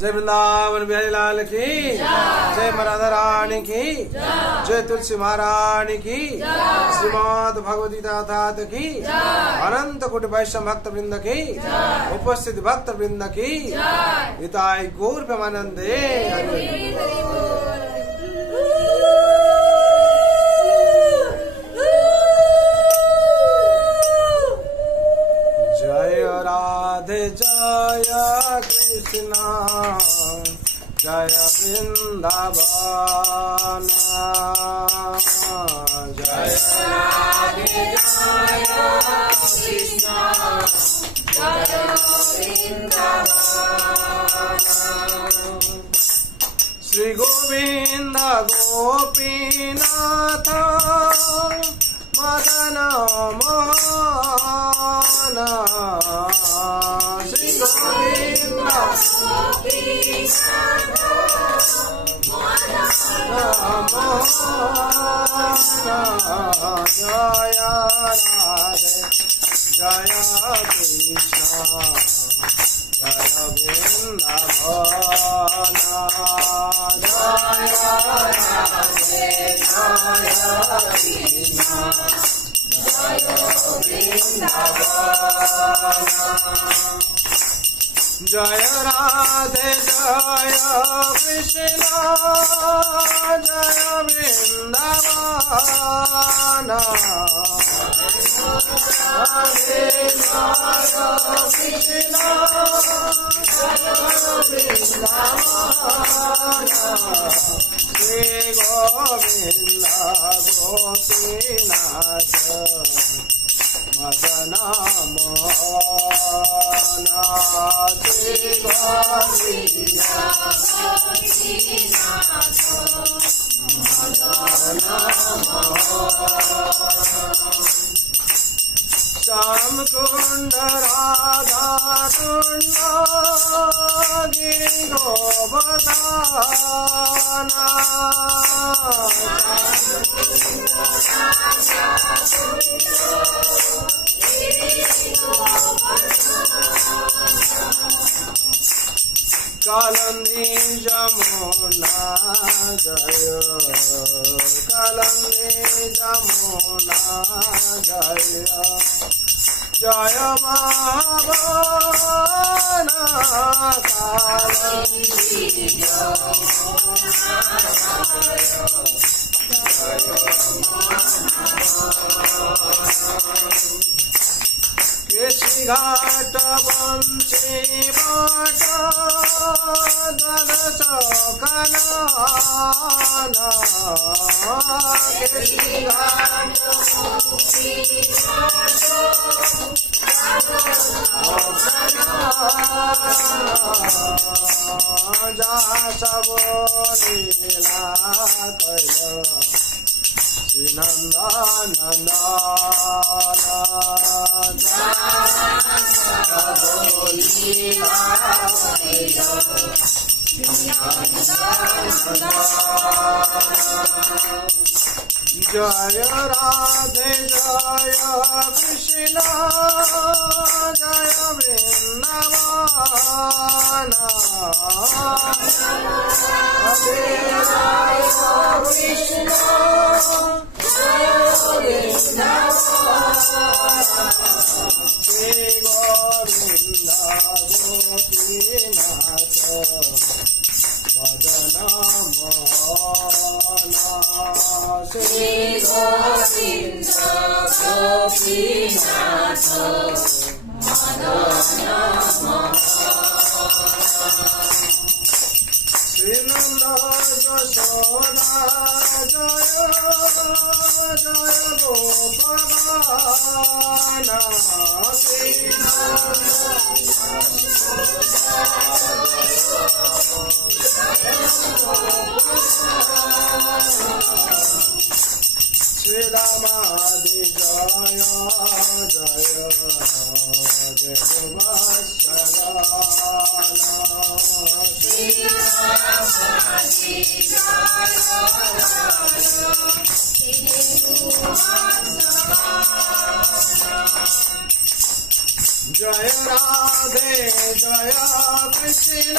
जय वृंदावन बिहारी लाल की जय राधा रानी की जय तुलसी महारानी की श्रीमद भगवती तात की अनंत कोटि वैष्णव भक्त वृंद की उपस्थित भक्त वृंद की हिताय गौर प्रेमानंदे जय राधे जय कृष्णा जय वृंदावन जय राधे जय कृष्णा जय वृंदावन श्री गोविंद गोपीनाथ मदन मोहन श्री गोविंद जय राधे जय कृष्ण जय वृंदावन जय राधे जय कृष्ण जय वृंदावन जय राधे जय कृष्ण जय वृंदावन राधे जय कृष्ण जय वृंदावन श्री गोविंद गोपीनाथ मदन मोहन श्री गोविंद गोपीनाथ मदन मोहन श्याम कुंड राधा कुंड गिरि गोवर्धन कालंदी जमुना जय कालंदी जमुना जय जय महावन कालंदी जमुना केशी घाट बंशी बाट दद चौकन केशी घाट बंशी बाट जा सब लीला कैल श्री नंदन जय राधे जय कृष्ण जय वृंदावन राधे जय कृष्ण जय वृंदावन श्री गोविंद गोपीनाथ मदन मोहन श्री गोविंद गोपीनाथ मदन मोहन श्री नंद यशोदा जय जय गोपाल श्री श्री रामादि जय जय जय राधे जय कृष्ण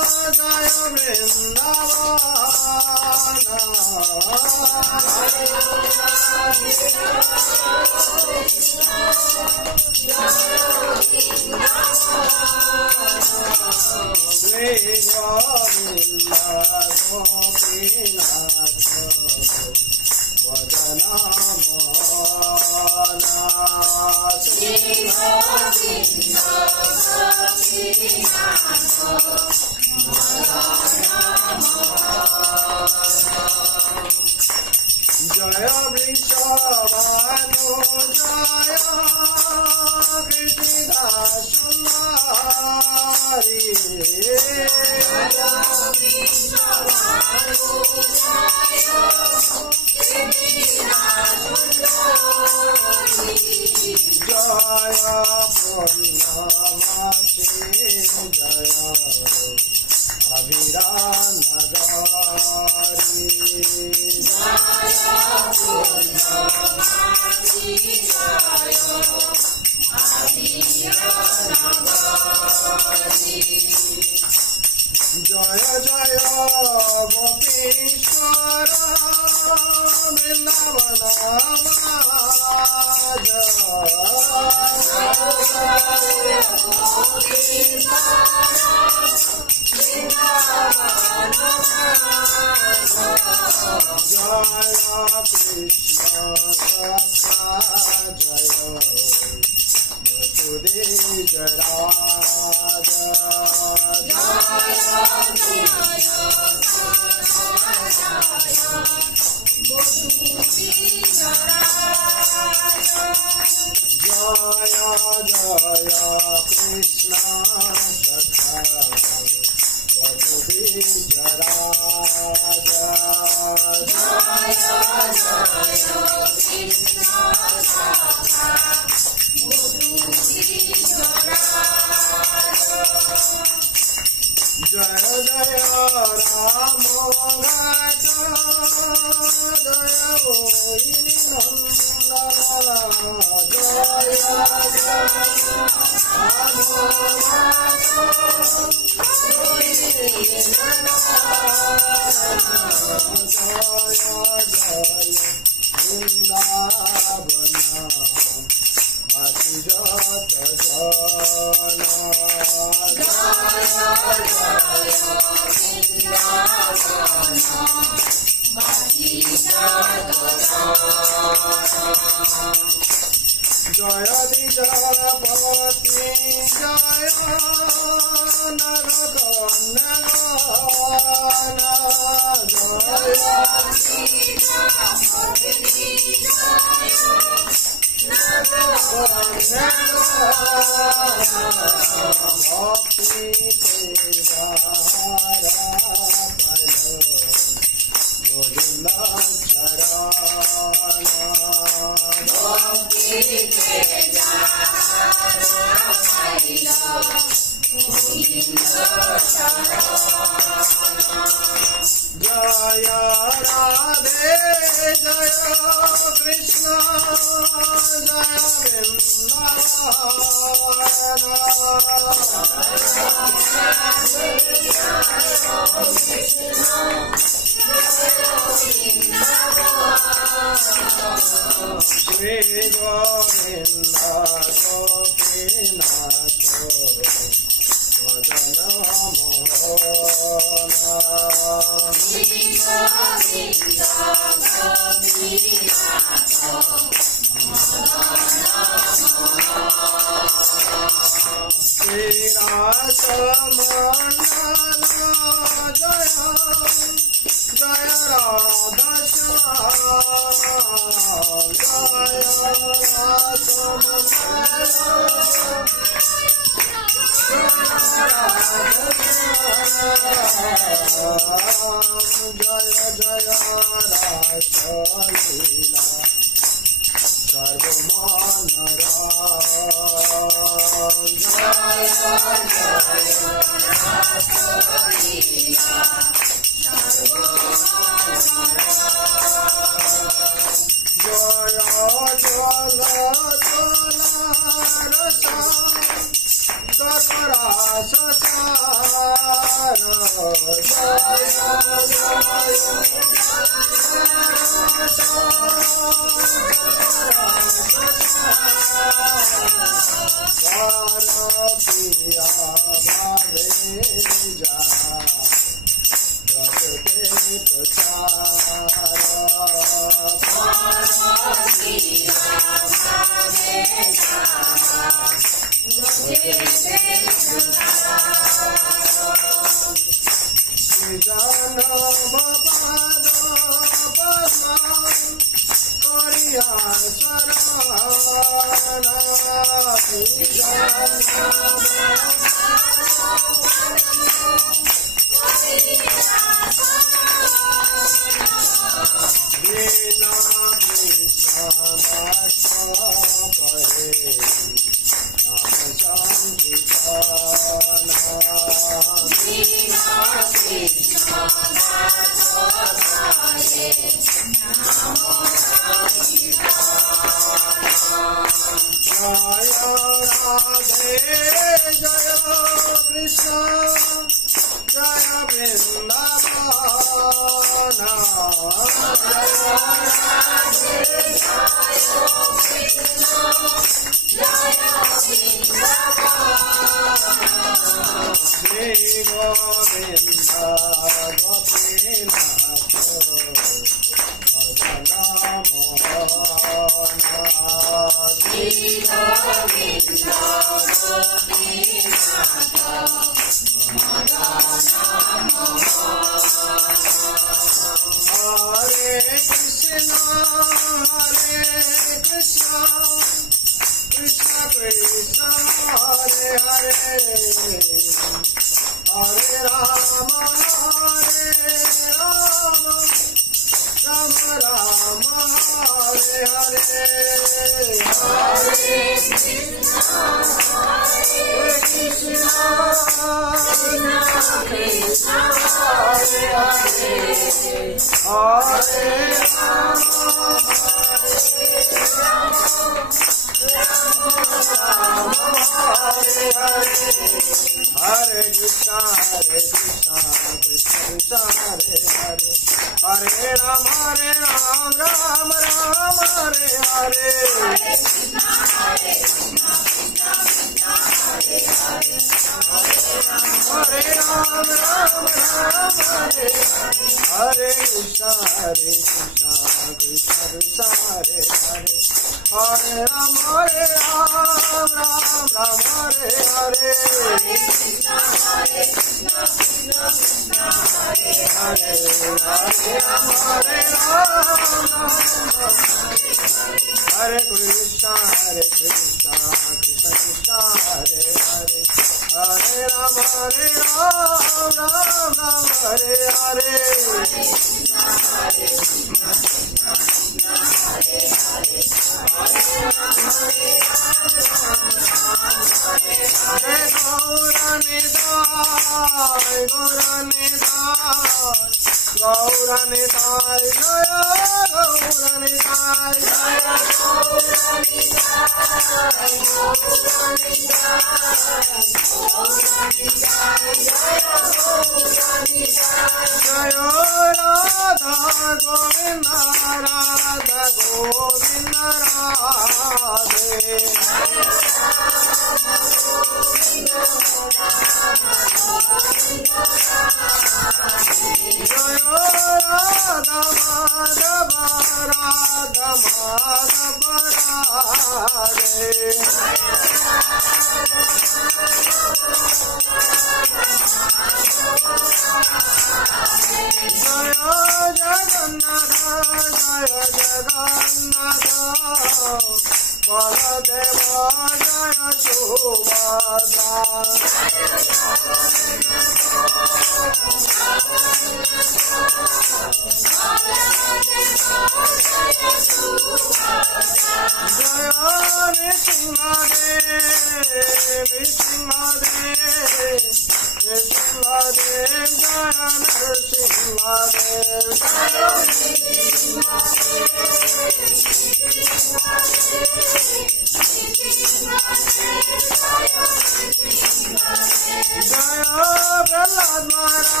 प्रहलाद महाराज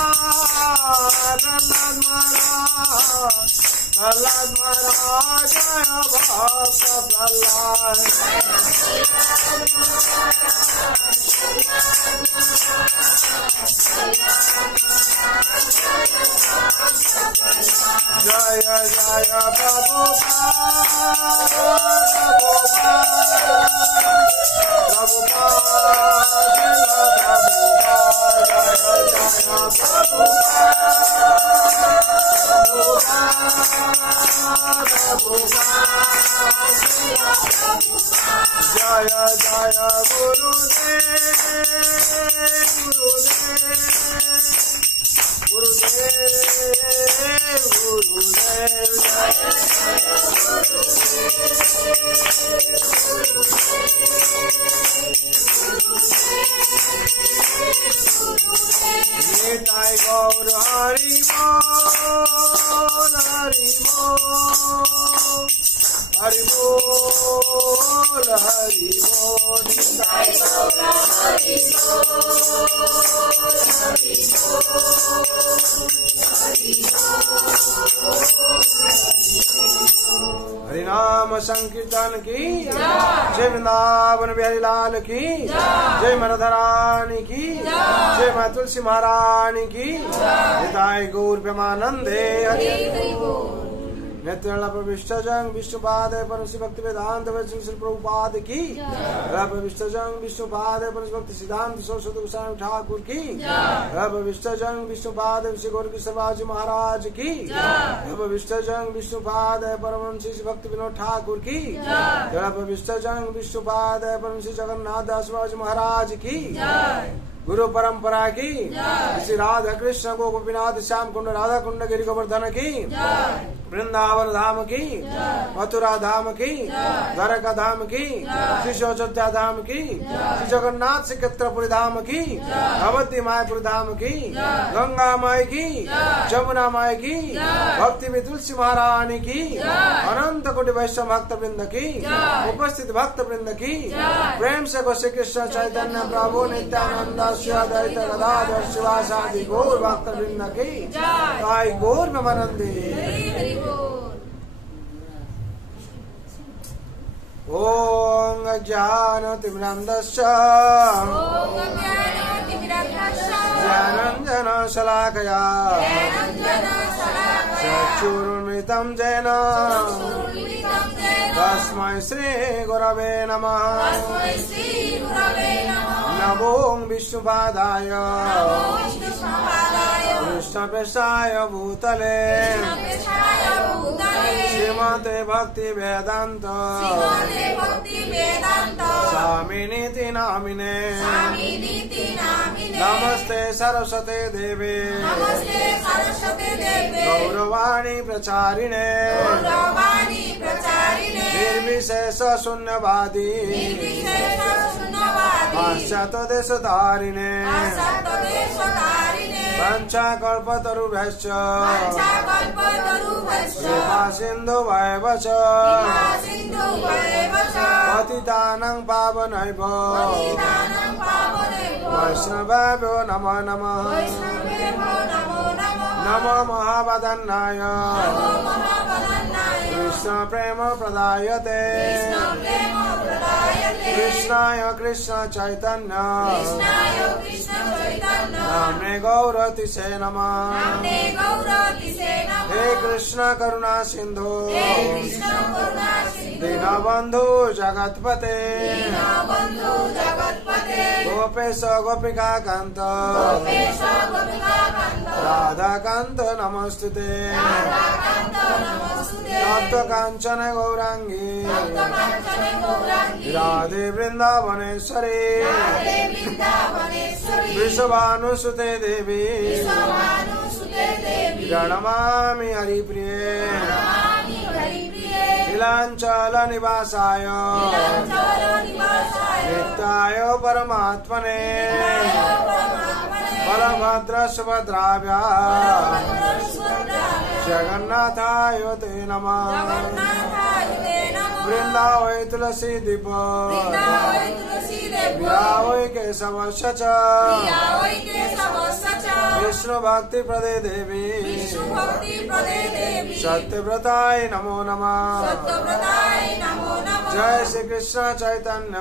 प्रहलाद महाराज, प्रहलाद महाराज जय भक्त प्रहलाद। जय जय प्रभुपाद, जय जय गुरुदेव, गुरुदेव, गुरुदेव, निताय गौर हरि बोल, हरि बोल, हरि बोल, हरि बोल, निताय गौर हरि बोल, हरि बोल। हरिनाम संकीर्तन की जय, वृंदावन बिहारी लाल की जय, मरधरानी की जय, माँ तुलसी महारानी की निताय गौर प्रेमानंदे हरि बोल। नेत्र प्रविष्टजंग विष्णुपाद परमश्री भक्ति वेदांत श्री प्रभुपाद की, प्रविष्टजंग विष्णुपाद परमश्री भक्ति सिद्धांत सरस्वती गोस्वामी ठाकुर की, प्रविष्टजंग विष्णुपाद श्री गौर किशोरबाजी महाराज की, प्रविष्टजंग विष्णुपाद परमश्री भक्ति विनोद ठाकुर की, प्रविष्टजंग विष्णुपाद परमश्री जगन्नाथ दास बाजी महाराज की, गुरु परंपरा की, श्री राधा कृष्ण गोपीनाथ श्याम कुंड राधा कुंड गिरि गोवर्धन की, वृंदावन धाम की, मथुरा धाम की, द्वारका धाम की, श्री अयोध्या धाम की, श्री जगन्नाथ श्रीक्षेत्रपुरी धाम की, भगवती मायापुर धाम की, गंगा माई की, जमुना माई की, भक्ति में तुलसी महारानी की, अनंत कोटि वैष्णव भक्त वृंद की, उपस्थित भक्त वृंद की, प्रेम से गो श्री कृष्ण चैतन्य प्रभु नित्यानंद श्री अद्वैत गदाधर शिवासादि गौर भक्त वृंद की ताई गौर नमानंदे। ओम ज्ञानतिमिरान्धस्य ज्ञानाञ्जन शलाकया चक्षुरुन्मिलितं येन तस्मै श्री गुरवे नमः। नमो विष्णुपादाय कृष्णप्रेष्ठाय भूतले श्रीमते भक्ति वेदांत स्वामिनीति नामिने नमस्ते सरस्वते देवे गौरवाणी प्रचारिणे निर्विशेष शून्यवादी पाश्चात्य देशधारिणे पंचाकल्पतरुभ्यश्च कृपा सिन्धुभ्येव च पतितानां पावनेभ्यो वैष्णवेभ्यो नमो नमः। नमो महावदन्नाय कृष्ण प्रेम प्रदायते कृष्णाय कृष्ण चैतन्य नाम्ने गौरतिसे नमः। हे कृष्ण करुणा सिंधु दीनबंधु जगत्पते गोपेश गोपिका कांत राधा कांत नमस्तुते। तप्त कांचन गौरांगी राधे वृंदावनेश्वरी वृषभानुसुते देवी प्रणमामि हरिप्रिये। नीलांचल निवासाय नित्याय परमात्मने बलभद्र सुभद्राभ्या जगन्नाथाय ते नमः। वृंदावै तुलसी दीप विरावै केशवस्य च विष्णु भक्ति प्रदे देवी सत्यव्रताय नमो नमः। जय श्री कृष्ण चैतन्य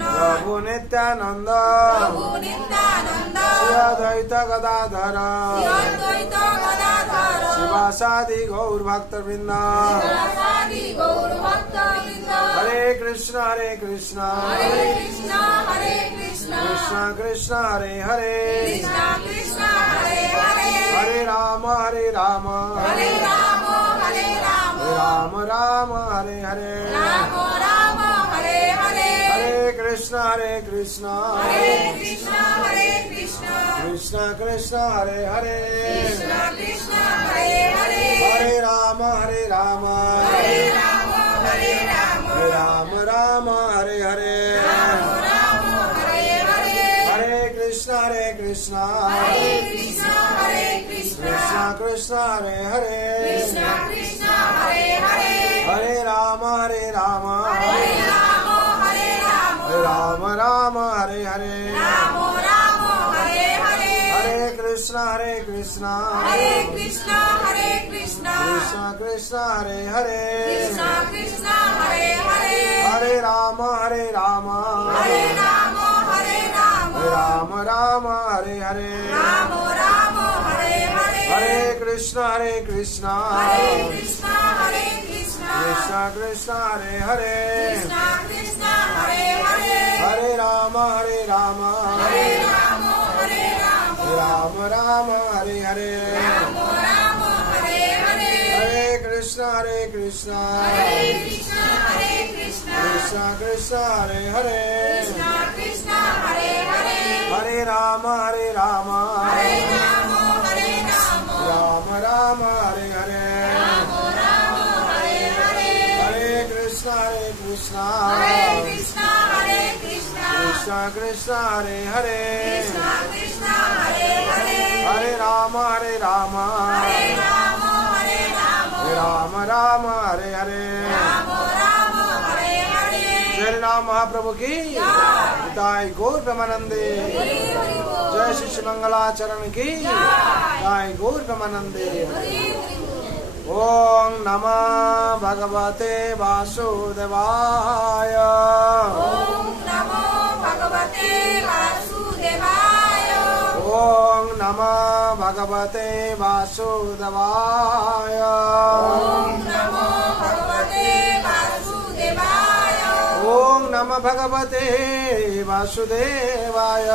प्रभु नित्यानंद श्री अद्वैत गदाधर शिवासादि गौर भक्त वृंद। हरे कृष्ण कृष्ण कृष्ण हरे हरे हरे राम राम हरे हरे हरे कृष्ण कृष्ण कृष्ण हरे हरे हरे राम राम हरे हरे हरे कृष्ण कृष्ण कृष्ण हरे हरे हरे राम राम हरे हरे हरे कृष्ण कृष्ण कृष्ण हरे हरे हरे राम राम हरे हरे हरे कृष्ण कृष्ण कृष्ण हरे हरे हरे राम राम हरे हरे हरे कृष्ण कृष्ण कृष्ण हरे हरे हरे राम राम हरे हरे हरे कृष्ण कृष्ण हरे हरे हरे राम राम हरे हरे। जय राम महाप्रभु की जय गौर ब्रह्मानंदे। जय श्री मंगलाचरण की जय गौर ब्रह्मानंदे। ओम नमः भगवते वासुदेवाय। ओम नमो भगवते वासुदेवाय। ओम नमः भगवते वासुदेवाय। ओम नमो भगवते वासुदेवाय। ओम नमः भगवते वासुदेवाय।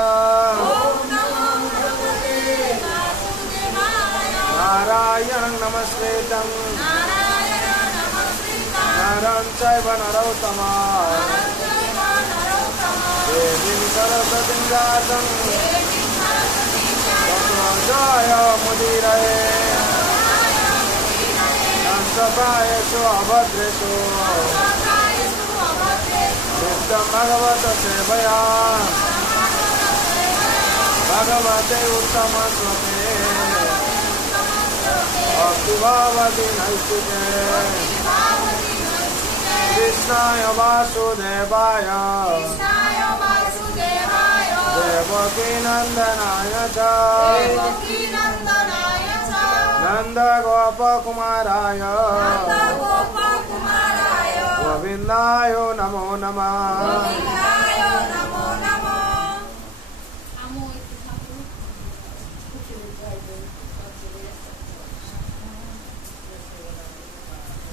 ओम नमो भगवते वासुदेवाय। नारायणं नमस्कृतं नरं चैव नरोत्तमं देवीं सरस्वतीं व्यासं ततो जयमुदीरये। नमस्तेषु अभद्रेषु नित्यं भगवत सेवया भगवते उत्तमस्वते भक्तिभावति नैष्टिके। कृष्णाय वासुदेवाय देवकी नंदनाय च नन्दगोपकुमाराय गोविन्दाय नमो नमः।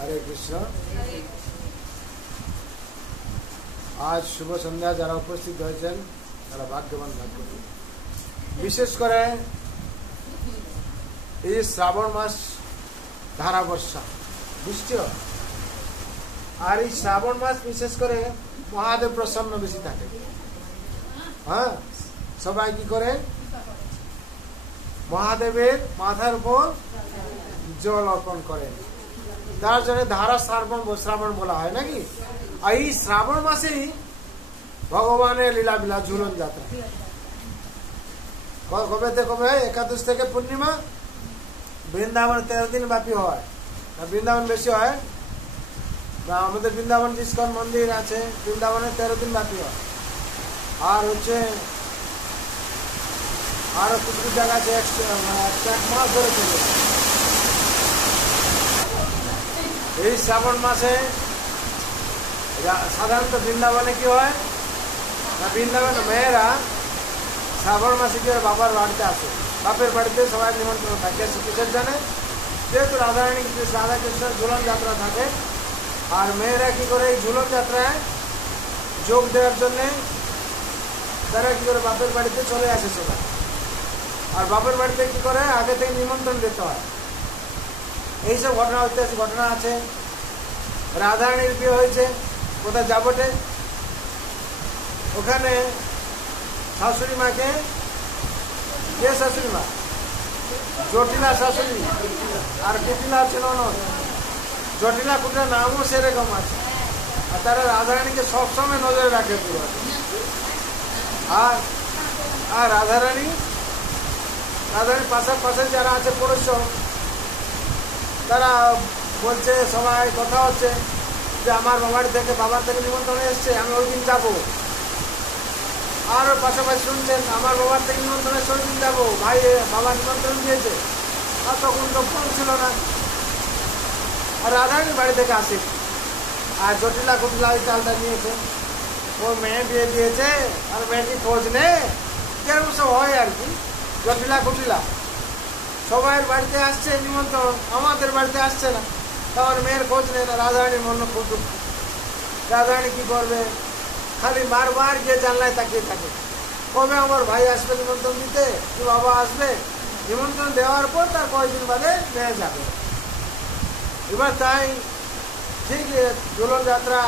हरे कृष्ण। आज शुभ सन्ध्या যারা উপস্থিত হয়েছেন তারা ভাগ্যবান ভাগ্যবান। বিশেষ করে এই শ্রাবণ মাস ধারা বর্ষা বৃষ্টি হয়, আর এই শ্রাবণ মাস বিশেষ করে মহাদেব প্রসন্ন বেশি থাকে। হ্যাঁ, সবাই কি করে মহাদেবের মাথার উপর জল অর্পণ করে, তার জন্য ধারা শ্রাবণ বলা হয় নাকি। এই শ্রাবণ মাসেই ভগবানের লীলাবিলা ঝুলন যাত্রা কবে থেকে কবে? একাদশ থেকে পূর্ণিমা। বৃন্দাবন 13 দিন ব্যাপী হয়, বৃন্দাবন বেশি হয়। আমাদের বৃন্দাবন ইস্কন মন্দির আছে, বৃন্দাবনে 13 দিন ব্যাপী হয়। আর হচ্ছে আরো কিছু কিছু জায়গা আছে এক মাস ধরে চলে। এই শ্রাবণ মাসে সাধারণত বৃন্দাবনে কি হয় না, বৃন্দাবনে মেয়েরা শ্রাবণ মাসে কি হয় বাবার বাড়িতে আসে, বাপের বাড়িতে সবাই নিমন্ত্রণ থাকে। কিসের জানে, যেহেতু রাধারানী রাধাকৃষ্ণের ঝুলন যাত্রা থাকে, আর মেয়েরা কি করে এই ঝুলন যাত্রায় যোগ দেওয়ার জন্যে তারা কি করে বাপের বাড়িতে চলে আসে সবাই। আর বাপের বাড়িতে কি করে আগে থেকে নিমন্ত্রণ দিতে হয়। এইসব ঘটনা ঐতিহাসিক ঘটনা আছে। রাধারানীর বিয়ে হয়েছে কোথায় যাবটে, ওখানে শাশুড়ি মাকে, কে শাশুড়ি মা, জটিলা শাশুড়ি আর কুটিলা ছিল না, জটিলা কুটিলা নামও সেরকম আছে। আর তারা রাধারানীকে সবসময় নজরে রাখে পুরো। আর রাধারানী পাশাপাশি যারা আছে পড়োশ, তারা বলছে, সবাই কথা হচ্ছে যে আমার বাবার থেকে নিমন্ত্রণ এসছে, আমি ওই দিন যাবো। আরও পাশাপাশি শুনছেন আমার বাবার থেকে নিমন্ত্রণ এসে ওই দিন যাবো, ভাই বাবা নিমন্ত্রণ দিয়েছে। আর তখন তো ফোন ছিল না, আর রাধারানীর বাড়ি থেকে আসে। আর জটিলা কুটিলা ওই চালটা নিয়েছে, ও মেয়ে বিয়ে দিয়েছে আর মেয়েটি খোঁজ নে, যেরকম সব হয় আর কি। জটিলা কুটিলা সবাই বাড়িতে আসছে নিমন্ত্রণ, আমাদের বাড়িতে আসছে না, তখন মেয়ের খোঁজ নেয় না। রাধারানীর মন খুব দুঃখ। রাধারানী কি করবে, খালি বারবার গিয়ে জানলায় তাকিয়ে থাকে, কবে আমার ভাই আসবে নিমন্ত্রণ দিতে, কি বাবা আসবে। নিমন্ত্রণ দেওয়ার পর তার কয়েকদিন বাদে মেয়ে যাবে। এবার তাই ঠিক ঝুলন যাত্রা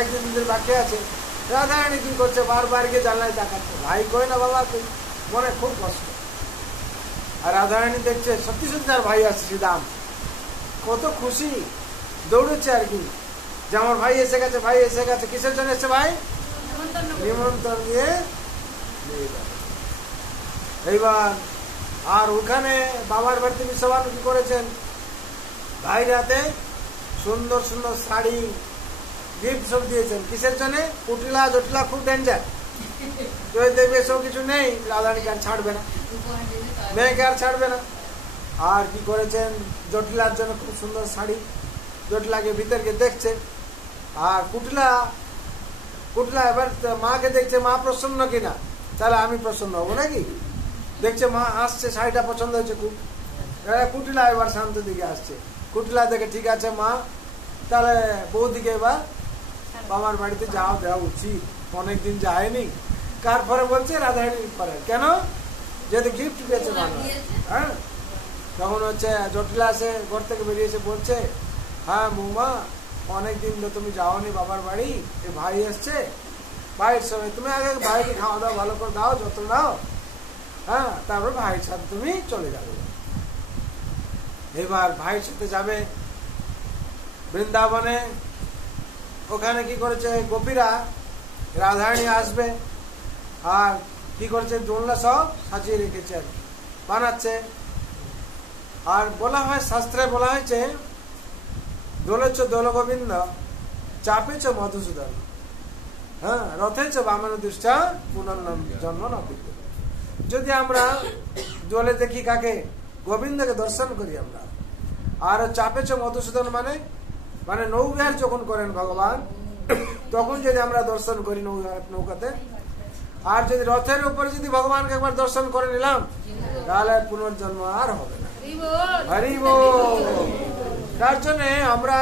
একদিন দিনের বাকি আছে, রাধারানী কি করছে, বারবার গিয়ে জানলায় তাকাচ্ছে, ভাই কই না বাবা কই, মনে খুব কষ্ট। আর রাধারানী দেখছে সত্যি সত্যি তার ভাই আসছে, শ্রীরাম, কত খুশি, দৌড়েছে আর কি, যে আমার ভাই এসে গেছে, ভাই এসে গেছে। কিসের জন্য এসছে ভাই, নিমন্ত্রণ দিয়ে। এইবার আর ওখানে বাবার বাড়িতে বিশ্ববান কি করেছেন, ভাই রাতে সুন্দর সুন্দর শাড়ি গিফট সব দিয়েছেন। কিসের জন্য, কুটিলা জটিলা খুব ডেঞ্জার, যদি দেখবে এসব কিছু নেই, রাধারানীকে আর ছাড়বে না, মেয়েকে আর ছাড়বে না। আর কি করেছেন, জটিলার জন্য খুব সুন্দর শাড়ি, জটিলাকে ভিতরকে দেখছে। আর কুটিলা এবার মাকে দেখছে, মা প্রসন্ন কিনা, তাহলে আমি প্রসন্ন হবো নাকি। দেখছে মা আসছে, শাড়িটা পছন্দ হয়েছে খুব। কুটিলা এবার শান্ত দিকে আসছে, কুটিলা দেখে ঠিক আছে মা, তাহলে বৌদিকে এবার বাবার বাড়িতে যাওয়া দেওয়া উচিত, অনেকদিন যায়নি। কার পরে বলছে, রাধারানীর পরে। কেন, যদি গিফট পেয়েছে বাবা। হ্যাঁ, তখন হচ্ছে জটিলা আসে, ঘর থেকে বেরিয়েছে, বলছে, হ্যাঁ বৌমা, অনেকদিন তো তুমি যাওনি বাবার বাড়ি, এই ভাই এসছে, ভাইয়ের সময় তুমি আগে ভাইকে খাওয়া দাওয়া ভালো করে দাও, যত দাও, হ্যাঁ, তারপর ভাইয়ের সাথে তুমি চলে যাবে। এবার ভাইয়ের সাথে যাবে বৃন্দাবনে। ওখানে কি করেছে, গোপীরা, রাধারানী আসবে, আর কি করেছে, দোলনা সব সাজিয়ে রেখেছে আর কি, বানাচ্ছে। আর বলা হয়, শাস্ত্রে বলা হয়েছে, দোলেছ দোল গোবিন্দ, চাপেছ মধুসূদন, হ্যাঁ, রথেছ বামন দুষ্টা পুনর্জন্ম নবিদ্য। যদি আমরা দোলে দেখি কাকে, গোবিন্দকে দর্শন করি আমরা। আর চাপেছ মধুসূদন মানে নৌবিহার যখন করেন ভগবান, তখন যদি আমরা দর্শন করি নৌকাতে, আর যদি রথের উপরে যদি ভগবানকে একবার দর্শন করে নিলাম, তাহলে পুনর্জন্ম আর হবে না। হরি বল। তার জন্য আমরা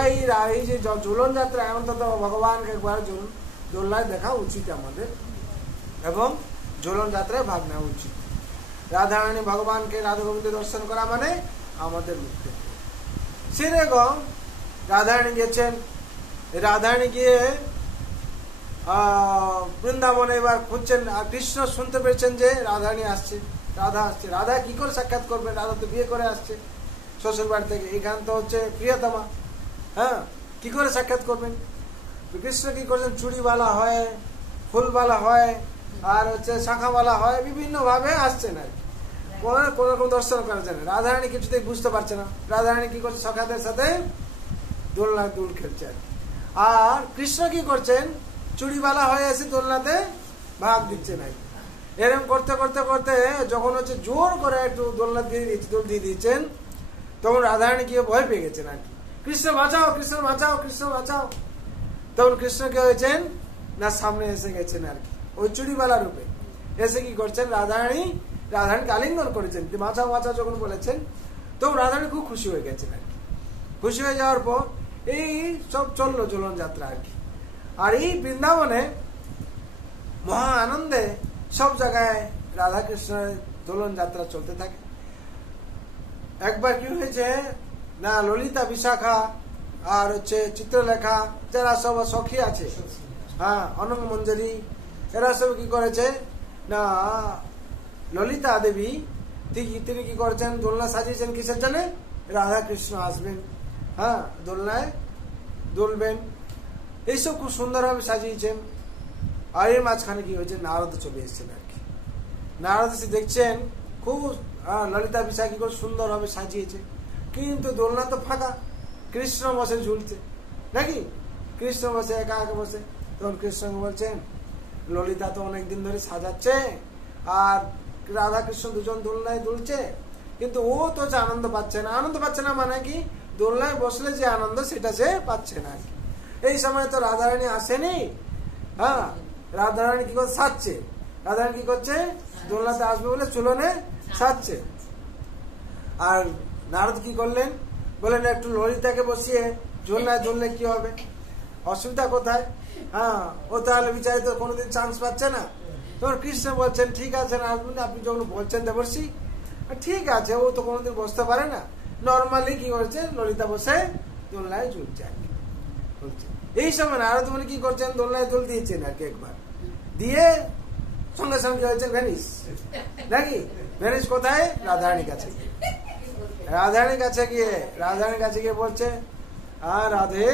এই যে ঝুলন যাত্রা, অন্তত ভগবানকে একবার দোলনায় দেখা উচিত আমাদের, এবং ঝুলন যাত্রায় ভাগ নেওয়া উচিত। রাধারানী ভগবানকে, রাধা গোবিন্দ দর্শন করা মানে আমাদের মুক্তি। সেরকম রাধারানী গেছেন, রাধারানী গিয়ে বৃন্দাবনে এবার খুঁজছেন। আর কৃষ্ণ শুনতে পেরেছেন যে রাধারানী আসছে, রাধা আসছে। রাধা কি করে সাক্ষাৎ করবেন, রাধা তো বিয়ে করে আসছে শ্বশুর বাড়ি থেকে, এখান তো হচ্ছে প্রিয়তমা, হ্যাঁ, কি করে সাক্ষাৎ করবেন। কৃষ্ণ কি করছেন, চুড়িওয়ালা হয়, ফুলওয়ালা হয়, আর হচ্ছে শাখাওয়ালা হয়, বিভিন্ন ভাবে আসছেন আর কি, কোন রকম দর্শন করা যায় না। রাধারানী কিছুতেই বুঝতে পারছে না। রাধারানী কি করছে, সখাদের সাথে দোলনা দুল খেলছে। আর কৃষ্ণ কি করছেন, চুড়িওয়ালা হয়ে এসে দোলনাতে ভাগ দিচ্ছেন। এরকম করতে করতে করতে যখন হচ্ছে জোর করে একটু দোলনা দোল দিয়ে দিয়েছেন, তখন রাধারানী কি ভয় পেয়ে গেছেন আর কি, কৃষ্ণ বাঁচাও, কৃষ্ণ বাঁচাও, কৃষ্ণ বাঁচাও। তখন কৃষ্ণ কে হয়েছেন না সামনে এসে গেছেন আর কি, ওই চুড়িওয়ালা রূপে এসে কি করছেন, রাধারানীকে আলিঙ্গন করেছেন, বাঁচাও বাঁচাও যখন বলেছেন, তখন রাধারানী খুব খুশি হয়ে গেছেন আর কি। খুশি হয়ে যাওয়ার পর এই সব চললো ঝুলন যাত্রা আর কি। আর এই বৃন্দাবনে মহা আনন্দে সব জায়গায় রাধা কৃষ্ণের দোলন যাত্রা চলতে থাকে। একবার কি হয়েছে না, ললিতা, বিশাখা আর হচ্ছে চিত্রলেখা, যারা সব সখী আছে, হ্যাঁ, অনঙ্গ মঞ্জরি, এরা সব কি করেছে না, ললিতা দেবী তিনি কি করেছেন, দোলনা সাজিয়েছেন কিসের জন্য, রাধা কৃষ্ণ আসবেন, হ্যাঁ, দোলনায় দোলবেন, এইসব খুব সুন্দরভাবে সাজিয়েছেন। আর এর মাঝখানে কি হয়েছে, নারদ চলে এসেছেন আর কি। নারদ এসে দেখছেন খুব ললিতা বিশাখা কি করে সুন্দরভাবে সাজিয়েছে, কিন্তু দোলনা তো ফাঁকা, কৃষ্ণ বসে ঝুলছে নাকি, কৃষ্ণ বসে একা একা বসে। তখন কৃষ্ণ বলছেন, ললিতা তো অনেকদিন ধরে সাজাচ্ছে আর রাধা কৃষ্ণ দুজন দোলনায় দুলছে, কিন্তু ও তো আনন্দ পাচ্ছে না। আনন্দ পাচ্ছে না মানে কি, দোলনায় বসলে যে আনন্দ সেটা সে পাচ্ছে না। এই সময় তো রাধারানী আসেনি, হ্যাঁ, রাধারানী কি করছে, সাজছে, রাধারানী কি করছে, দোলনাতে আসবে বলে চুলনে সাজছে। আর নারদ কি করলেন, বলেন একটু ললিতাকে বসিয়ে ঝোলনায় ঝুললে কি হবে, অসুবিধা কোথায়, হ্যাঁ, ও তাহলে বিচারে তো কোনোদিন চান্স পাচ্ছে না। তখন কৃষ্ণ বলছেন, ঠিক আছে নারদ, আপনি যখন বলছেন দেবর্ষি, ঠিক আছে, ও তো কোনোদিন বসতে পারে না, নর্মালি কি করেছে, ললিতা বসে দোলনায় ঝুলছে বলছে। এই সময় নারদ মুনি কি করছেন, দোলনায় দোল দিয়েছেন আর কি একবার, দিয়ে সঙ্গে সঙ্গে হয়েছে ভেনিস নাকি, ভেনিস কোথায়, রাধারানীর কাছে, রাধারানীর কাছে গিয়ে বলছে, আর রাধে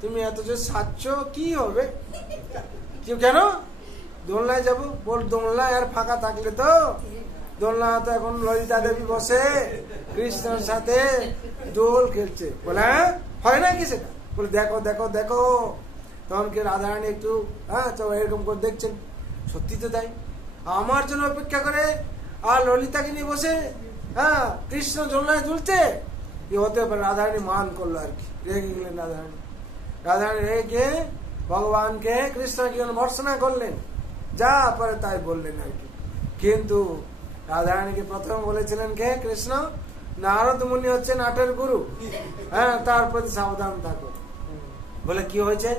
তুমি এত যে সাজছ কি হবে, কেন দোলনায় যাবো, বল দোলনায় আর ফাঁকা থাকলে তো, দোলনা তো এখন ললিতা দেবী বসে কৃষ্ণের সাথে দোল খেলছে, বলে হ্যাঁ হয় না কি সেটা, বলে দেখো দেখো দেখো। তখন কি রাধারানী একটু হ্যাঁ এরকম করে দেখছেন, সত্যি তো তাই, আমার জন্য অপেক্ষা করে আর ললিতাকে নিয়ে বসে হ্যাঁ কৃষ্ণ দোলনায় দুলছে, কি হতে পারে। রাধারানী মান করলো আর কি, রেগে গেলেন রাধারানী রেগে ভগবানকে কৃষ্ণকে ভর্সনা করলেন, যা পারে তাই বললেন আর কি। কিন্তু রাধারানীকে প্রথম বলেছিলেন কে, কৃষ্ণ, নারদ মুনি হচ্ছে নাটের গুরু, হ্যাঁ, তার প্রতি সাবধান থাকো। বলে কি হয়েছে,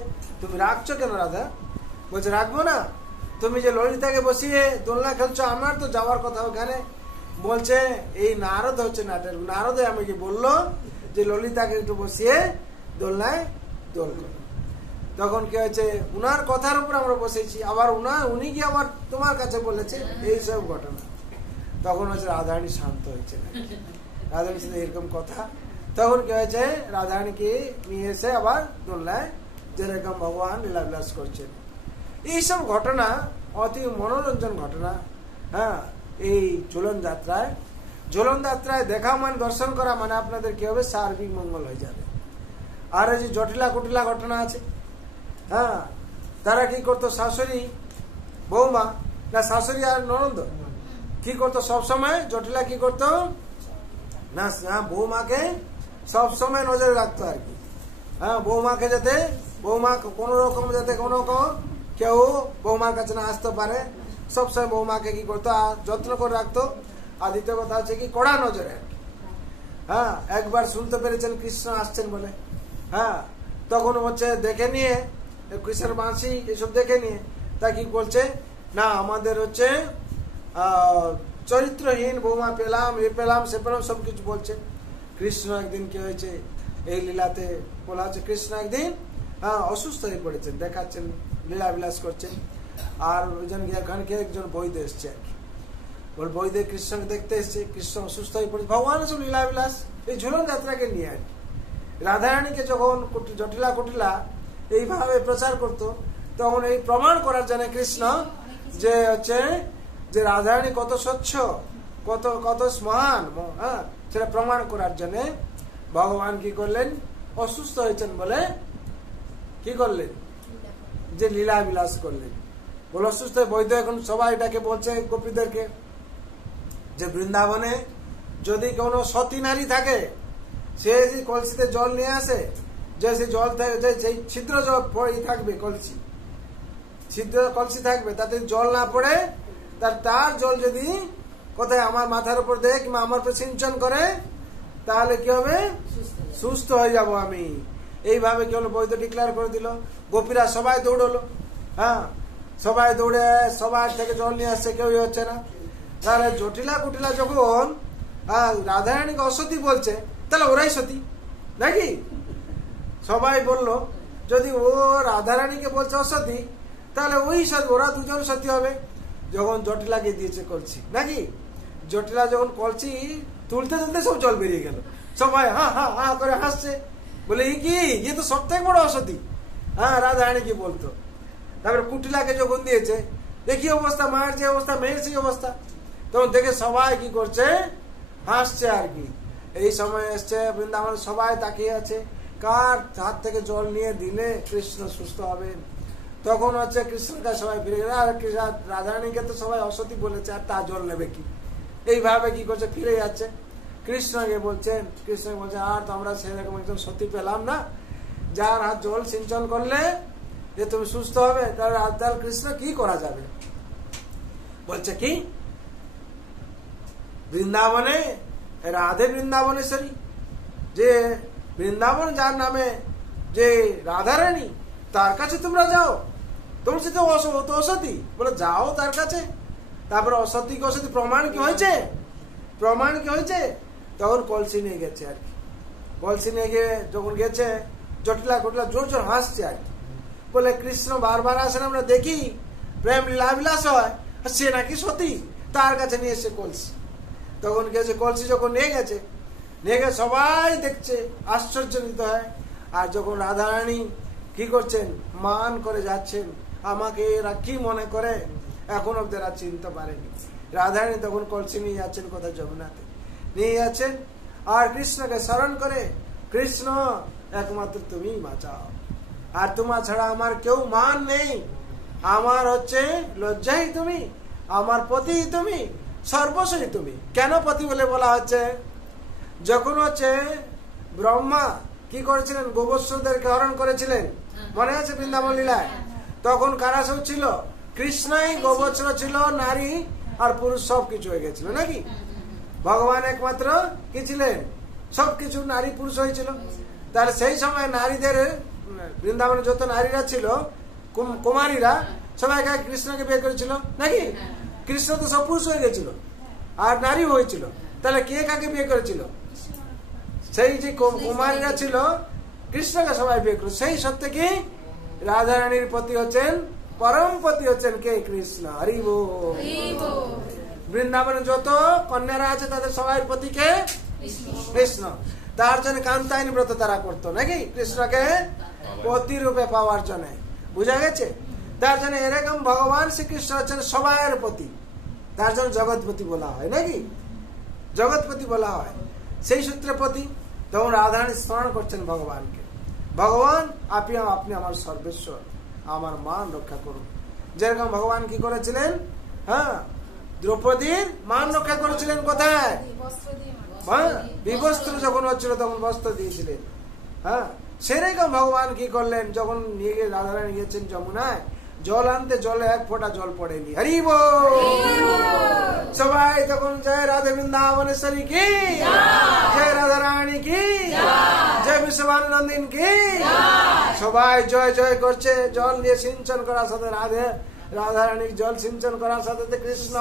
তুমি রাখছো কেন রাধা, বলছে রাখবো না, তুমি যে ললিতাকে বসিয়ে দোলনা খেলছো, আমার তো যাওয়ার কথা ওখানে। বলছে এই নারদ হচ্ছে নাটের, নারদে আমাকে বললো যে ললিতাকে একটু বসিয়ে দোলনায় দোল করো। তখন কি হয়েছে, উনার কথার উপর আমরা বসেছি, আবার উনি কি আবার তোমার কাছে বলেছে, এইসব ঘটনা। তখন হচ্ছে রাধারানী শান্ত হয়েছে, রাধারানীর সাথে এরকম কথা। তখন কি হয়েছে, রাধারানীকে নিয়ে এসে আবার দোলনায় যেরকম ভগবান লীলাবিলাস করছেন। এইসব ঘটনা অতি মনোরঞ্জন ঘটনা, হ্যাঁ, এই ঝুলন যাত্রায় দেখা মানে, দর্শন করা মানে আপনাদের কি হবে, সার্বিক মঙ্গল হয়ে যাবে। আর এই যে জটিলা কুটিলা ঘটনা আছে, হ্যাঁ, তারা কি করতো, শাশুড়ি বৌমা না শাশুড়ি আর ননদ কি করতো সবসময়, জটিলা কি করতো না বৌমাকে সবসময় নজরে রাখতো আর কি, হ্যাঁ, বৌমাকে যাতে বৌমা কোন রকম যাতে কোনো কেউ বৌমার কাছে না আসতে পারে, সবসময় বৌমাকে কি করতো, যত্ন করে রাখতো। আর দ্বিতীয় কথা হচ্ছে কি, কড়া নজরে, হ্যাঁ, একবার শুনতে পেরেছেন কৃষ্ণ আসছেন বলে, হ্যাঁ, তখন হচ্ছে দেখে নিয়ে কৃষ্ণের বাঁশি এসব দেখে নিয়ে তা কি বলছে না, আমাদের হচ্ছে চরিত্রহীন বৌমা পেলাম, এ পেলাম সে পেলাম, সবকিছু বলছে। কৃষ্ণ একদিন কি হয়েছে, এই লীলাতে বলা হচ্ছে কৃষ্ণ একদিন অসুস্থ হয়ে পড়েছেন, দেখাচ্ছেন, লীলা বিলাস করছেন। আর ওইজন এখানকে একজন বৈদ্য এসছে আর কি, বল বৈদ্য কৃষ্ণকে দেখতে এসছে, কৃষ্ণ অসুস্থ হয়ে পড়েছে, ভগবান সব লীলা বিলাস এই ঝুলন যাত্রাকে নিয়ে আর কি। রাধারানীকে যখন জটিলা কুটিলা এইভাবে প্রচার করত, তখন এই প্রমাণ করার জন্য কৃষ্ণ যে হচ্ছে যে রাধারানী কত স্বচ্ছ, কত কত মহান, হ্যাঁ, সেটা প্রমাণ করার জন্য ভগবান কি করলেন, অসুস্থ হয়েছেন বলে কি করলেন, যে লীলা বিলাস করলেন। বলে অসুস্থ হয়ে বৈদ্য এখন সবাই এটাকে বলছে গোপীদেরকে যে বৃন্দাবনে যদি কোনো সতী নারী থাকে, সে যে কলসিতে জল নিয়ে আসে, যে সেই জল যে ছিদ্র জল থাকবে, ছিদ্র কলসি থাকবে, তাতে জল না পড়ে তার জল যদি কোথায় আমার মাথার উপর দেয় কিংবা আমার উপর সিঞ্চন করে, তাহলে কি হবে? সুস্থ হয়ে যাব আমি। এইভাবে কি হলো? বৈদ্য ডিক্লেয়ার করে দিল। গোপীরা সবাই দৌড়লো। হ্যাঁ, সবাই দৌড়ে সবার থেকে জল নিয়ে আসছে, কেউই হচ্ছে না। তাহলে জটিলা কুটিলা যখন রাধারানীকে অসতী বলছে, তাহলে ওরাই সতী নাকি? সবাই বলল যদি ও রাধারানীকে বলছে অসতী, তাহলে ওই সতী, ওরা দুজন সতী হবে। যখন জটিলাকে দিয়েছে কলসি নাকি, জটিলা যখন কলসি তুলতে তুলতে সব জল বেরিয়ে গেল, সবাই হা হা হা করে হাসছে, বলে কি ইয়ে তো সব থেকে বড় অসতী। হ্যাঁ, রাধারানী কি বলতো। তারপরে কুটিলাকে যখন দিয়েছে, দেখি অবস্থা, মায়ের যে অবস্থা, মেয়ের সেই অবস্থা, তখন দেখে সবাই কি করছে? হাসছে আর কি। এই সময় এসছে বৃন্দাবন, সবাই তাকিয়ে আছে কার হাত থেকে জল নিয়ে দিলে কৃষ্ণ সুস্থ হবেন। তখন হচ্ছে কৃষ্ণকে সবাই ফিরে গেল, আর রাধারানীকে তো সবাই অসতী বলেছে, আর তা জল নেবে কি? এইভাবে কি করছে? ফিরে যাচ্ছে। কৃষ্ণকে বলছেন, কৃষ্ণকে বলছে আর তো আমরা সেরকম একজন সতী পেলাম না, যার হাত জল সিঞ্চন করলে যে তুমি সুস্থ হবে। তাহলে কৃষ্ণ কি করা যাবে? বলছে কি বৃন্দাবনে রাধে বৃন্দাবনেশ্বরী, যে বৃন্দাবন যার নামে যে রাধারানী, তার কাছে তোমরা যাও। তোমরা সে তো অসতী, বলে যাও তার কাছে। তারপরে অসতী অসতী প্রমাণ কি হয়েছে? প্রমাণ কি হয়েছে? তখন কলসি নিয়ে গেছে আর কি। কলসি নিয়ে গিয়ে যখন গেছে, জটিলা কুটিলা জোর জোর হাসছে আর কি, বলে কৃষ্ণ বারবার আসেন, আমরা দেখি প্রেম লীলাবিলাস হয়, সে নাকি সতী, তার কাছে নিয়ে এসছে কলসি। তখন গেছে, কলসি যখন নিয়ে গেছে সবাই দেখছে, আশ্চর্যজনিত হয়। আর যখন রাধারানী কি করছেন? মান করে যাচ্ছেন, আমাকে এরা কি মনে করে, এখন অব্দি এরা চিনতে পারেনি। রাধারানী তখন কলসি নিয়ে যাচ্ছেন কোথায়? যমুনাতে নিয়ে যাচ্ছেন, আর কৃষ্ণকে স্মরণ করে, কৃষ্ণ একমাত্র তুমি বাঁচাও, আর তোমার ছাড়া আমার কেউ মান নেই, আমার হচ্ছে লজ্জাই তুমি, আমার পতি তুমি, সর্বস্বই তুমি। কেন পতি বলে বলা হচ্ছে? যখন হচ্ছে ব্রহ্মা কি করেছিলেন? গোবৎসদেরকে হরণ করেছিলেন, মনে আছে বৃন্দাবন লীলায়? তখন কারা সব ছিল? কৃষ্ণই গোবৎস ছিল, নারী আর পুরুষ সবকিছু হয়ে গেছিল নাকি? ভগবান একমাত্র কি ছিলেন? সবকিছু নারী পুরুষ হয়েছিল। তাহলে সেই সময় নারীদের, বৃন্দাবনে যত নারীরা ছিল, কুমারীরা, সবাই কৃষ্ণকে বিয়ে করেছিল নাকি? কৃষ্ণ তো সব পুরুষ হয়ে গেছিল আর নারী হয়েছিল। তাহলে কে কাকে বিয়ে করেছিল? সেই যে কুমারীরা ছিল, কৃষ্ণকে সবাই বিয়ে করে। সেই সত্যি কি রাধারানীর পতি হচ্ছেন, পরম পতি হচ্ছেন কে? কৃষ্ণ। হরি বল। বৃন্দাবনে যত কন্যারা আছে তাদের সবাই পতি কে? কৃষ্ণ। তার জন্য কান্তায়নী ব্রত তারা করতো নাকি? কৃষ্ণকে পতি রূপে পাওয়ার জন্য। বুঝা গেছে? তার জন্য এরকম ভগবান শ্রীকৃষ্ণ হচ্ছেন সবাইয়ের পতি, তার জন্য জগৎপতি বলা হয় নাকি? জগৎপতি বলা হয় সেই সূত্রে পতি। তখন রাধারানী স্মরণ করছেন ভগবানকে, ভগবান আপনি আমার সর্বেশ্বর, আমার মান রক্ষা করুন। যেরকম ভগবান কি করেছিলেন? হ্যাঁ, দ্রৌপদীর মান রক্ষা করেছিলেন কোথায়? হ্যাঁ, বিবস্ত্র যখন হচ্ছিল তখন বস্ত্র দিয়েছিলেন। হ্যাঁ, সেরকম ভগবান কি করলেন? যখন নিয়ে গিয়ে রাধারানী গিয়েছেন যমুনায় জল আনতে, জলে এক ফোঁটা জল পড়েনি। হরি বল। সবাই তখন জয় রাধে বৃন্দাবনেশ্বরী কি, জয় রাধারানী কি, জয় বিশ্বভানুনন্দিন কি, সবাই জয় জয় করছে। জল দিয়ে সিঞ্চন করার সাথে রাধারানীর জল সিঞ্চন করার সাথে কৃষ্ণ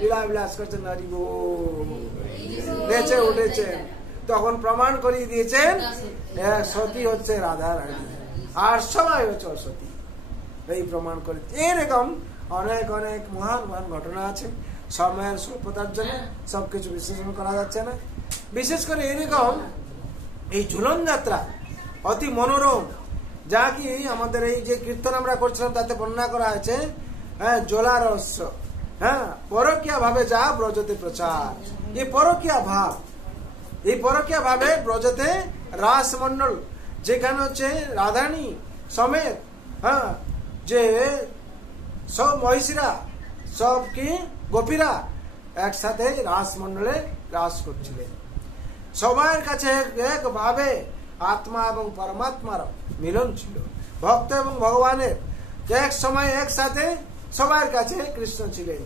লীলা বিলাস করছেন। হরি বল। নেচে উঠেছেন। তখন প্রমাণ করিয়ে দিয়েছেন সতী হচ্ছে রাধারানী, আর সবাই হচ্ছে অসতী। এই প্রমাণ করে এরকম অনেক অনেক মহান মহান ঘটনা আছে। সময়ের স্বল্পতার জন্য সবকিছু বিশ্লেষণ করা যাচ্ছে না। বিশেষ করে এরকম এই ঝুলন যাত্রা অতি মনোরম, যা কি আমাদের এই যে কীর্তন আমরা করছিলাম তাতে বর্ণনা করা হয়েছে। হ্যাঁ, জোলা রহস্য। হ্যাঁ, পরকীয়া ভাবে যা ব্রজতে প্রচার। এই পরকীয়া ভাব, এই পরকীয়া ভাবে ব্রজতে রাসমন্ডল, যেখানে হচ্ছে রাধারানী সমেত, হ্যাঁ, যে সব মহিষীরা, সব কি গোপীরা একসাথে রাসমণ্ডলে রাস করছিলেন। সবার কাছে এক ভাবে আত্মা এবং পরমাত্মার মিলন ছিল। ভক্ত এবং ভগবানের এক সময় একসাথে সবার কাছে কৃষ্ণ ছিলেন।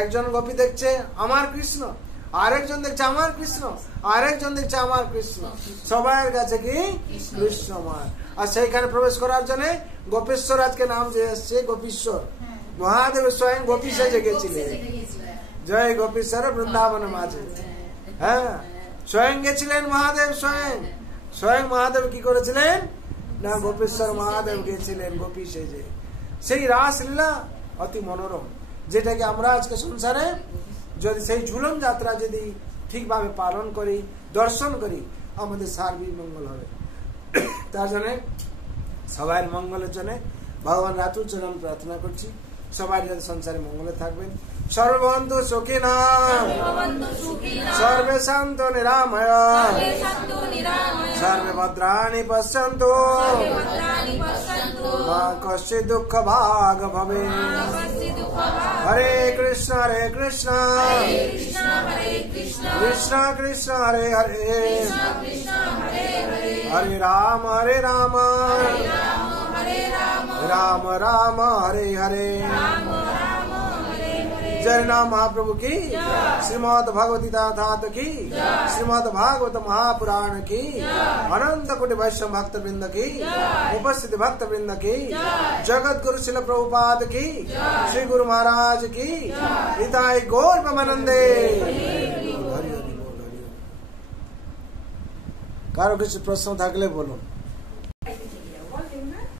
একজন গোপী দেখছে আমার কৃষ্ণ, আরেকজন দেখছে আমার কৃষ্ণ, আরেকজন দেখছে আমার কৃষ্ণ, সবার কাছে কি কৃষ্ণময়। আর সেইখানে প্রবেশ করার জন্য গোপেশ্বর আজকে নাম যে এসছে গোপীশ্বর, মহাদেব স্বয়ং গোপী সেজে গেছিলেন। জয় গোপীশ্বর বৃন্দাবন মাঝে। হ্যাঁ, স্বয়ং গেছিলেন মহাদেব, স্বয়ং স্বয়ং মহাদেব কি করেছিলেন না, গোপেশ্বর মহাদেব গেছিলেন গোপী সেজে। সেই রাসলীলা অতি মনোরম, যেটাকে আমরা আজকে সংসারে যদি সেই ঝুলন যাত্রা যদি ঠিকভাবে পালন করি, দর্শন করি, আমাদের সার্বিক মঙ্গল হবে। তার জন্য সবার মঙ্গলের জন্য ভগবান রাতুল চরণ প্রার্থনা করছি, সবাই যাতে সংসারে মঙ্গলে থাকবেন। সর্ববন্ধু সুখী নাম, সর্বে শান্ত নিরাময়, সর্বে ভদ্রাণি পশ্যন্তু, মা কশ্চিৎ দুঃখ ভাগ ভবে। হরে কৃষ্ণ কৃষ্ণ কৃষ্ণ হরে হরে, হরে রাম রাম রাम हरे हरे। जय नाम महाप्रभु की, श्रीमद् भगवती दाथ की, श्रीमद् भागवत महापुराण की, अनंत कोटि वैष्णव भक्त वृंद की, उपस्थित भक्त वृंद की, जगत गुरु शिल प्रभुपाद की, श्री गुरु महाराज की, हिताय गौर ब्रह्मानंदे। কারো কিছু প্রশ্ন থাকলে বলুন।